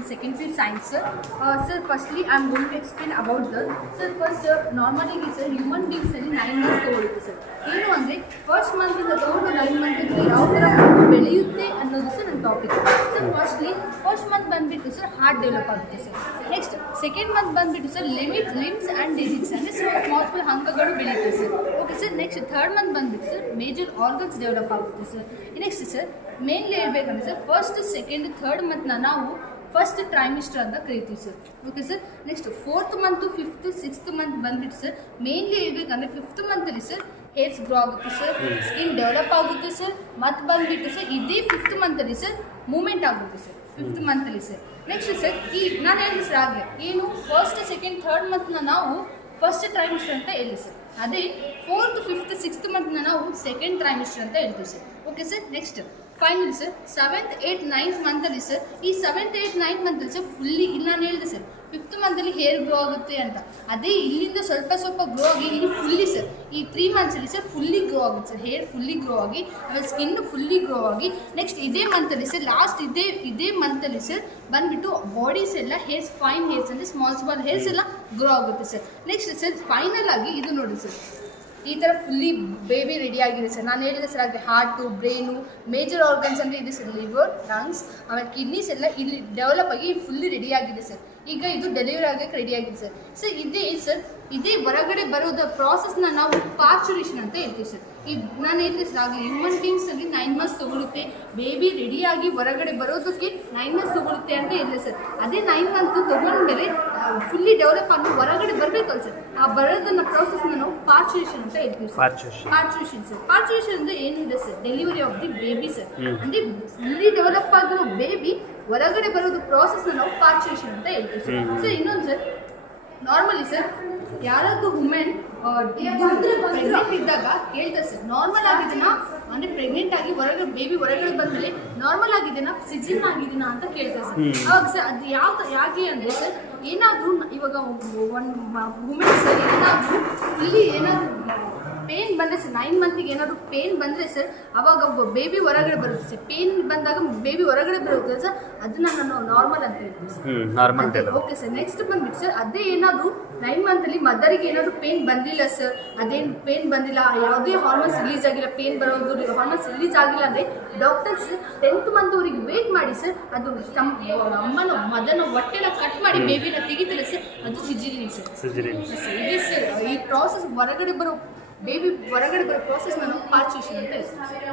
in second period science, sir. Sir, firstly, I am going to explain about the, sir, first, normally, sir, human beings ಅಲ್ಲಿ 9 months ತಗೊಳುತ್ತೆ sir. ಏನು ಅಂದರೆ first ಮಂತಿಂದ ತಗೊಂಡು 9 ಮಂತಿಗೆ ಯಾವ ಥರ ಮಗು ಬೆಳೆಯುತ್ತೆ ಅನ್ನೋದು ಸರ್ ನನ್ನ ಟಾಪಿಕ್. ಸರ್ ಫಸ್ಟ್ ಮಂತ್ ಬಂದುಬಿಟ್ಟು ಸರ್ ಹಾರ್ಟ್ ಡೆವಲಪ್ ಆಗುತ್ತೆ ಸರ್. ನೆಕ್ಸ್ಟ್ ಸೆಕೆಂಡ್ ಮಂತ್ ಬಂದುಬಿಟ್ಟು ಸರ್ ಲಿಮ್ಸ್ ಆ್ಯಂಡ್ ಡಿಜಿಟ್ಸ್ ಅಂದರೆ ಸ್ಮಾಲ್ ಅಂಗಗಳು ಬೆಳೆಯುತ್ತೆ sir. Okay sir. Next third month ಬಂದುಬಿಟ್ಟು ಸರ್ ಮೇಜರ್ ಆರ್ಗನ್ಸ್ ಡೆವಲಪ್ ಆಗುತ್ತೆ ಸರ್. ನೆಕ್ಸ್ಟ್ ಸರ್ ಮೇನ್ಲಿ ಹೇಳ್ಬೇಕಂದ್ರೆ ಸರ್ ಫಸ್ಟ್ ಸೆಕೆಂಡ್ ಥರ್ಡ್ ಮಂತ್ನ ನಾವು ಫಸ್ಟ್ ಟ್ರೈಮಿಸ್ಟರ್ ಅಂತ ಕರಿತೀವಿ sir. Okay sir. Next fourth month fifth sixth month ಬಂದುಬಿಟ್ಟು ಸರ್ ಮೇನ್ಲಿ ಹೇಳ್ಬೇಕಂದ್ರೆ fifth ಮಂತಲ್ಲಿ sir hairs grow ಆಗುತ್ತೆ ಸರ್, ಸ್ಕಿನ್ ಡೆವಲಪ್ ಆಗುತ್ತೆ ಸರ್, ಮತ್ತು ಬಂದುಬಿಟ್ಟು ಸರ್ ಇದೇ ಫಿಫ್ತ್ ಮಂತಲ್ಲಿ ಸರ್ ಮೂಮೆಂಟ್ ಆಗುತ್ತೆ ಸರ್ ಫಿಫ್ತ್ ಮಂತಲ್ಲಿ ಸರ್. ನೆಕ್ಸ್ಟ್ ಸರ್ ನಾನು ಹೇಳಿದೆ ಸರ್ ಆಗಲೇ ಏನು ಫಸ್ಟ್ ಸೆಕೆಂಡ್ ಥರ್ಡ್ ಮಂತ್ನ ನಾವು ಫಸ್ಟ್ ಟ್ರೈಮಿಸ್ಟರ್ ಅಂತ ಹೇಳಿ ಸರ್. ಅದೇ ಫೋರ್ತ್ ಫಿಫ್ತ್ ಸಿಕ್ಸ್ತ್ ಮಂತ್ನ ನಾವು ಸೆಕೆಂಡ್ ಟ್ರೈಮಿಸ್ಟರ್ ಅಂತ ಹೇಳ್ತೀವಿ sir. Okay sir. Next final sir 7th 8th 9th ಮಂತಲ್ಲಿ ಸರ್ ಈ 7th 8th 9th ಮಂತಲ್ಲಿ ಸರ್ ಫುಲ್ಲಿ ಇಲ್ಲಿ ನಾನು ಹೇಳಿದೆ ಸರ್ ಫಿಫ್ತ್ ಮಂತಲ್ಲಿ ಹೇರ್ ಗ್ರೋ ಆಗುತ್ತೆ ಅಂತ. ಅದೇ ಇಲ್ಲಿಂದ ಸ್ವಲ್ಪ ಗ್ರೋ ಆಗಿ ಇಲ್ಲಿ ಫುಲ್ಲಿ ಸರ್ ಈ 3 ಮಂತ್ಸಲ್ಲಿ ಸರ್ ಫುಲ್ಲಿ ಗ್ರೋ ಆಗುತ್ತೆ ಸರ್. ಹೇರ್ ಫುಲ್ಲಿ ಗ್ರೋ ಆಗಿ ಆಮೇಲೆ ಸ್ಕಿನ್ ಫುಲ್ಲಿ ಗ್ರೋ ಆಗಿ ನೆಕ್ಸ್ಟ್ ಇದೇ ಮಂತಲ್ಲಿ ಸರ್ ಲಾಸ್ಟ್ ಇದೇ ಮಂತಲ್ಲಿ ಸರ್ ಬಂದುಬಿಟ್ಟು ಬಾಡೀಸ್ ಎಲ್ಲ ಹೇರ್ಸ್ ಫೈನ್ ಹೇರ್ಸ್ ಅಂದರೆ ಸ್ಮಾಲ್ ಹೇರ್ಸ್ ಎಲ್ಲ ಗ್ರೋ ಆಗುತ್ತೆ ಸರ್. ನೆಕ್ಸ್ಟ್ ಸರ್ ಫೈನಲ್ ಆಗಿ ಇದು ನೋಡಿ ಸರ್ ಈ ಥರ ಫುಲ್ಲಿ ಬೇಬಿ ರೆಡಿ ಆಗಿದೆ ಸರ್. ನಾನು ಹೇಳಿದೆ ಸರ್ ಹಾಗೆ ಹಾರ್ಟು ಬ್ರೈನು ಮೇಜರ್ ಆರ್ಗನ್ಸ್ ಅಂದರೆ ಇದೆ ಸರ್ ಲಿವರ್ ಲಂಗ್ಸ್ ಆಮೇಲೆ ಕಿಡ್ನೀಸ್ ಎಲ್ಲ ಇಲ್ಲಿ ಡೆವಲಪ್ ಆಗಿ ಫುಲ್ಲಿ ರೆಡಿ ಆಗಿದೆ ಸರ್. ಈಗ ಇದು ಡೆಲಿವರಿ ಆಗೋಕ್ಕೆ ರೆಡಿ ಆಗಿದೆ ಸರ್. ಇದೇ ಹೊರಗಡೆ ಬರೋದ ಪ್ರಾಸೆಸ್ನ ನಾವು ಪಾರ್ಚುರೇಷನ್ ಅಂತ ಹೇಳ್ತೀವಿ ಸರ್. ನಾನು ಹೇಳಿದೆ ಸರ್ ಆಗಲಿ ಹ್ಯೂಮನ್ ಬೀಯಿಂಗ್ಸಲ್ಲಿ 9 ಮಂತ್ಸ್ ತೊಗೊಳುತ್ತೆ ಬೇಬಿ ರೆಡಿಯಾಗಿ ಹೊರಗಡೆ ಬರೋದಕ್ಕೆ 9 ಮಂತ್ಸ್ ತೊಗೊಳುತ್ತೆ ಅಂತ ಹೇಳಿದೆ ಸರ್. ಅದೇ 9 ಮಂತ್ ತೊಗೊಂಡ್ಮೇಲೆ ಫುಲ್ಲಿ ಡೆವಲಪ್ ಆಗಿ ಹೊರಗಡೆ ಬರಬೇಕಲ್ಲ ಸರ್ ಆ ಬರೋದನ್ನ ಪ್ರಾಸೆಸ್ನ ನಾವು ಪಾರ್ಚುರೇಷನ್ ಅಂತ ಹೇಳ್ತೀವಿ ಸರ್. ಪಾರ್ಚುರೇಷನ್ ಸರ್ ಪಾರ್ಚುರೇಷನ್ ಅಂದರೆ ಏನಿದೆ sir delivery of the baby sir. ಅಂದರೆ ಫುಲ್ಲಿ ಡೆವಲಪ್ ಆಗಿರೋ ಬೇಬಿ ಹೊರಗಡೆ ಬರೋದು ಪ್ರಾಸೆಸ್ನ ನಾವು ಪಾರ್ಚುರೇಷನ್ ಅಂತ ಹೇಳ್ತೀವಿ ಸರ್. ಸರ್ ಇನ್ನೊಂದು ಸರ್ ನಾರ್ಮಲಿ ಸರ್ ಯಾರಾದರೂ ವುಮೆನ್ ಪ್ರೆಗ್ನೆಂಟ್ ಇದ್ದಾಗ ಹೇಳ್ತಾರೆ ಸರ್ ನಾರ್ಮಲ್ ಆಗಿದೆನಾ ಅಂದರೆ ಪ್ರೆಗ್ನೆಂಟ್ ಆಗಿ ಬೇಬಿ ಹೊರಗಡೆ ಬಂದಮೇಲೆ ನಾರ್ಮಲ್ ಆಗಿದೆನಾ ಸಿಜರಿನ್ ಆಗಿದೆನಾ ಅಂತ ಕೇಳ್ತಾರೆ ಸರ್. ಅವಾಗ ಸರ್ ಅದು ಯಾಕೆ ಅಂದರೆ ಸರ್ ಏನಾದರೂ ಇವಾಗ ಒಂದು ವುಮೆನ್ ಸರ್ ಏನಾದರೂ ಇಲ್ಲಿ ಏನಾದರೂ ಪೇನ್ ಬಂದರೆ ಸರ್ 9 ಮಂತಿಗೆ ಏನಾದರೂ ಪೇನ್ ಬಂದರೆ ಸರ್ ಅವಾಗ ಬೇಬಿ ಹೊರಗಡೆ ಬರುತ್ತೆ ಸರ್. ಪೇನ್ ಬಂದಾಗ ಬೇಬಿ ಹೊರಗಡೆ ಬರುತ್ತೆ ಸರ್ ಅದನ್ನು ನಾನು ನಾರ್ಮಲ್ ಅಂತ ಹೇಳ್ತೀನಿ ಸರ್. Okay sir. ನೆಕ್ಸ್ಟ್ ಬಂದ್ಬಿಟ್ಟು ಸರ್ ಅದೇ ಏನಾದರೂ 9 ಮಂತಲ್ಲಿ ಮದರಿಗೆ ಏನಾದರೂ ಪೇನ್ ಬಂದಿಲ್ಲ ಸರ್ ಅದೇನು ಪೇನ್ ಬಂದಿಲ್ಲ ಯಾವುದೇ ಹಾರ್ಮೋನ್ಸ್ ರಿಲೀಸ್ ಆಗಿಲ್ಲ ಪೇನ್ ಬರೋದು ಹಾರ್ಮೋನ್ಸ್ ರಿಲೀಸ್ ಆಗಿಲ್ಲ ಅಂದರೆ ಡಾಕ್ಟರ್ಸ್ 10th ಮಂತ್ವರೆಗೆ ವೇಟ್ ಮಾಡಿ ಸರ್ ಅದು ಮದನ ಹೊಟ್ಟೆನ ಕಟ್ ಮಾಡಿ ಬೇಬಿನ ತೆಗಿತಾರೆ ಸರ್ ಅದು ಸಿಜರಿನ್ ಸರ್. ಇದೇ ಸರ್ ಈ ಪ್ರಾಸೆಸ್ ಬೇಬಿ ಹೊರಗಡೆ ಬರೋ ಪ್ರಾಸೆಸ್ ನಾನು ಪಾರ್ಚುರೇಷನ್ ಅಂತ ಹೇಳ್ತೀನಿ ಸರ್.